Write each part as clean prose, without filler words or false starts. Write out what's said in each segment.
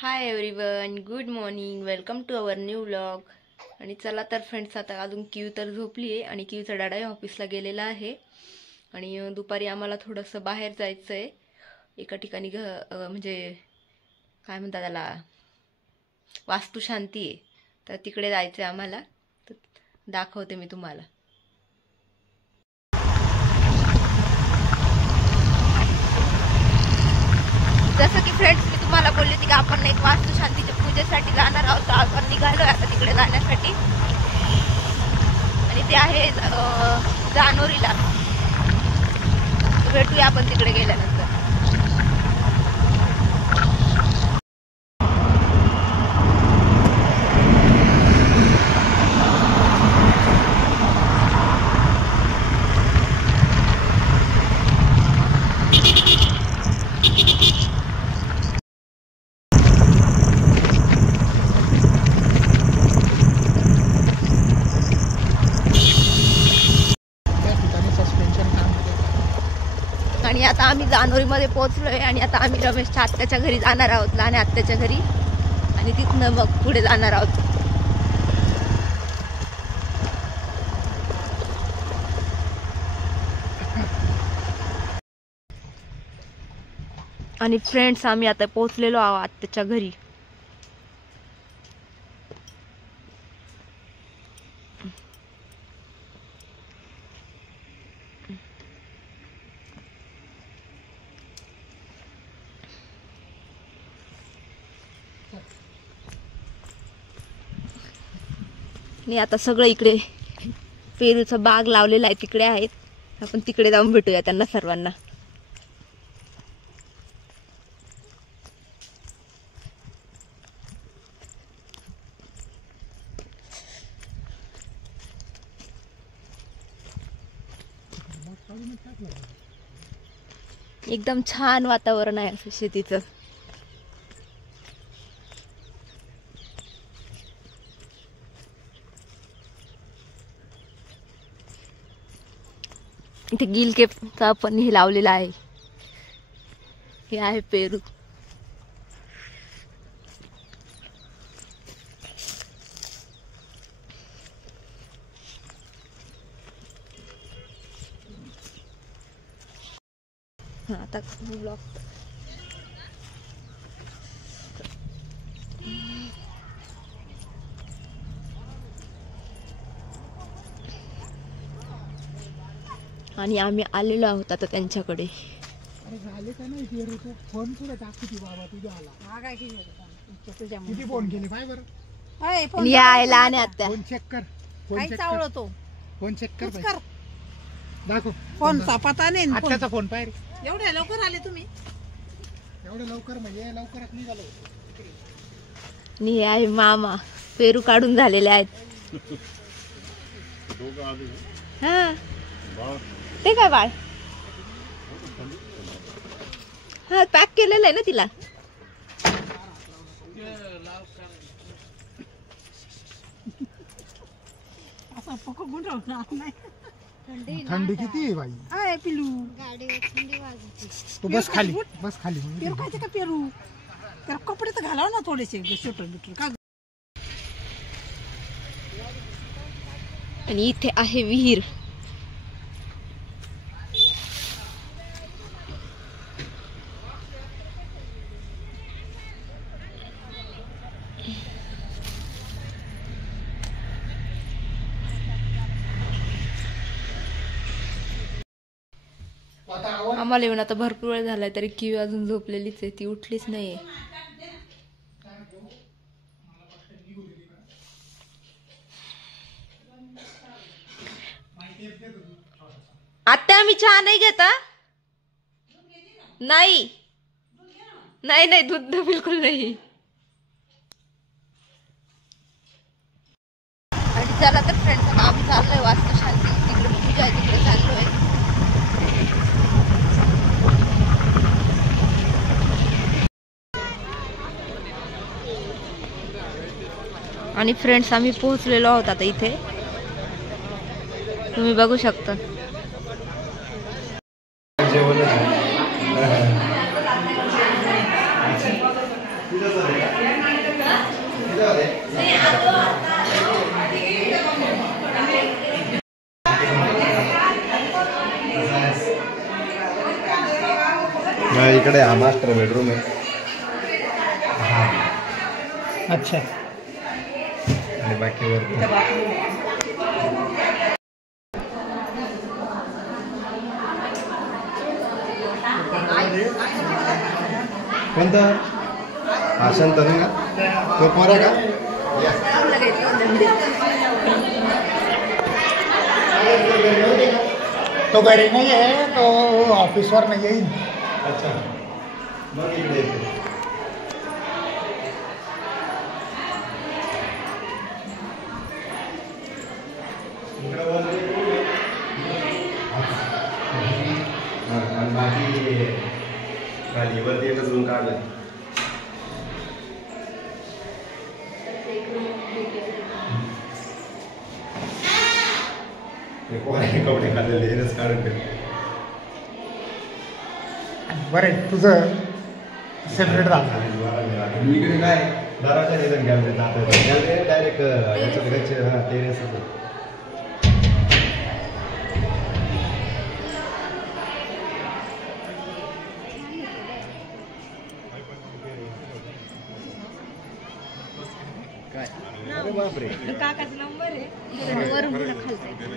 High everyone, good morning, welcome to our new vlog. आणि चला तर फ्रेंड्स, आता अजून क्यू तर झोपली आहे आणि क्यूचा डाडाही ऑफिसला गेलेला आहे. आणि दुपारी आम्हाला थोडंसं बाहेर जायचं आहे. एका ठिकाणी म्हणजे काय म्हणतात त्याला, वास्तुशांती आहे, तर तिकडे जायचं आहे आम्हाला. तर दाखवते मी तुम्हाला. जसं की फ्रेंड्स, मी तुम्हाला बोलले होते की आपण एक वास्तुशांतीच्या पूजेसाठी जाणार आहोत. तर आपण निघालोय आता तिकडे जाण्यासाठी. आणि ते आहे जानोरीला. भेटूया आपण तिकडे गेल्यानंतर. आणि आता आम्ही जानोरीमध्ये पोहोचलोय आणि आता आम्ही रमेशच्या आत्याच्या घरी जाणार आहोत, लहान आत्याच्या घरी. आणि तिथनं मग पुढे जाणार आहोत. आणि फ्रेंड्स, आम्ही आता पोहोचलेलो आहोत आत्याच्या घरी. आणि आता सगळं इकडे पेरूचा बाग लावलेला आहे, तिकडे आहेत. आपण तिकडे जाऊन भेटूया त्यांना सर्वांना. एकदम छान वातावरण आहे असं शेतीचं. इथे गिलकेचा पण हे लावलेला आहे. हे आहे पेरू. आता ब्लॉक आणि आम्ही आलेलो आहोत आता त्यांच्याकडे. लहान आत्या फोनचा पता नाही. आत्याचा फोन पाहिजे. एवढ्या लवकर आले तुम्ही? एवढं लवकर म्हणजे लवकरच निघालो. आणि हे आहे मामा, पेरू काढून झालेले आहेत. हा, ते काय बाळ? हा, पॅक केलेलं आहे ना तिला. असं पक्क गुंडवणार नाही. थंडी किती आहे बाई? अय पिलू, गाडीवर थंडी वाजते. तू बस खाली, बस खाली. पेरू खायचे का पेरू? त्याला कपडे तर घालाव ना थोडेसे, स्वेटर बिटर का. आणि इथे आहे विहीर. आम्हाला येऊन आता भरपूर वेळ झालाय, तरी क्यू अजून झोपलेलीच आहे, ती उठलीच नाहीये. आत्या, आम्ही चहा नाही घेता. नाही नाही नाही, दूध बिलकुल नाही. आणि चला तर फ्रेंड्स, आम्ही चाललोय वास्तुशांती. तिकडे पूजा आहे, तिकडे चाललोय. आणि फ्रेंड्स, आम्ही पोहोचलेलो आहोत आता इथे. तुम्ही बघू शकता. Gracias. इकडे हा मास्टर बेडरूम आहे अच्छा आणि बाकी वरती कोणता हा शंतनू का तो पोरा का तो घरी नाही आहे तो ऑफिसवर नाही येईल अच्छा मग इकडे येते आणि बाकी खालीवरती एकच रूम काढलाय कपडे खाल्लेले हेच काढून ठेव बरं आहे, तुझं सेपरेट राहतं इकडे काय दाराच्या रिझन घ्यायला जातात डायरेक्ट याच्यात गच्छ हा टेरेस बापरे काकाचा नंबर आहे वरून पुन्हा खालचा आहे.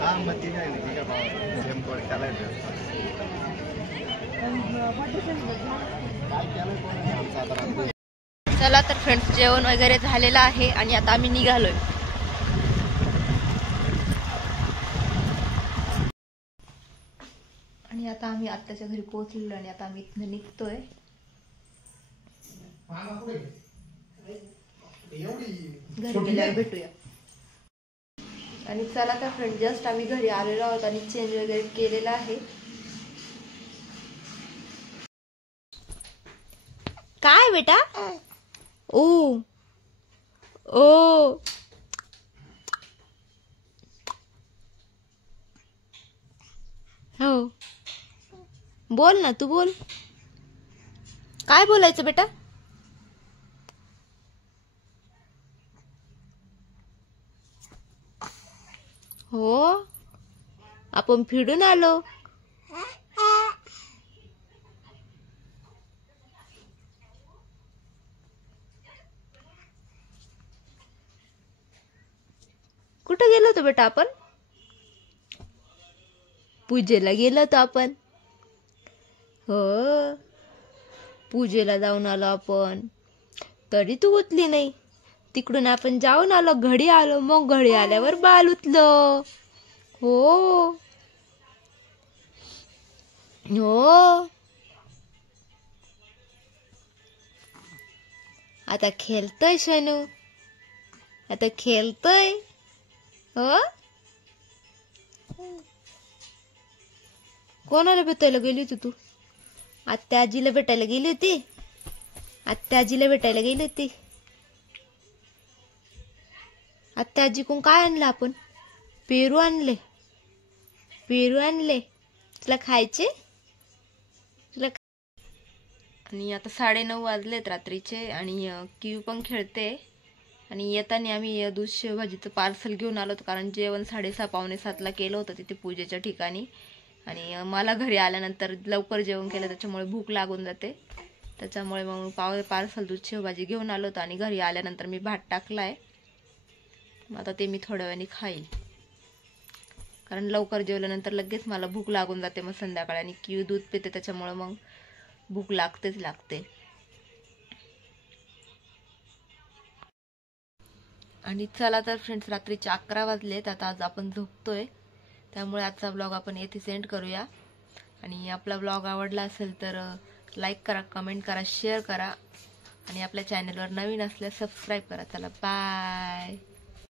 हा मग ती काय नाही सेम कोड त्याला चला तर फ्रेंड्स जेवण वगैरे झालेलं आहे आणि आता आम्ही निघालोय. आणि आता आम्ही आत्याच्या घरी पोहोचलेलो आणि आता आम्ही इथनं निघतोय. घरी गेल्यावर भेटूया. आणि चला तर फ्रेंड जस्ट आम्ही घरी आलेलो आहोत आणि चेंज वगैरे केलेला आहे. काय बेटा ओ ओ हो बोल ना तू बोल काय बोलायचं बेटा हो आपण फिरून आलो कुठं गेलो होतो बेटा आपण पूजेला गेलो होतो आपण हो पूजेला जाऊन आलो आपण तरी तू उठली नाही तिकडून आपण जाऊन आलो घडी आलो मग घडी आल्यावर बाल उठलं हो हो आता खेळतोय शनू आता खेळतोय हो कोणाला भेटायला गेली होती तू आत्या आजीला भेटायला गेली होती आत्या आजीला भेटायला गेली होती आत्या आजी कोण काय आणलं आपण पेरू आणले तुला खायचे तुला आणि आता 9:30 वाजलेत रात्रीचे आणि क्यू पण खेळते आणि येताना आम्ही दूध शेवभाजीचं पार्सल घेऊन आलो होतो कारण जेवण 6:30 पावणे 7ला केलं होतं तिथे पूजेच्या ठिकाणी आणि मला घरी आल्यानंतर लवकर जेवण केलं त्याच्यामुळे भूक लागून जाते त्याच्यामुळे मग पार्सल दूध शेवभाजी घेऊन आलो होतो आणि घरी आल्यानंतर मी भात टाकलाय आता ते मी थोड्या वेळाने खाईल कारण लवकर जेवल्यानंतर लगेच मला भूक लागून जाते मग संध्याकाळी आणि क्यू दूध पिते त्याच्यामुळे मग भूक लागतेच लागते आणि चला तर फ्रेंड्स रात्रीचे 11 वाजलेत आता आज आपण झोपतोय त्यामुळे आजचा ब्लॉग आपण येथे सेंड करूया आणि आपला ब्लॉग आवडला असेल तर लाईक करा कमेंट करा शेअर करा आणि आपल्या चॅनलवर नवीन असल्यास सबस्क्राईब करा चला बाय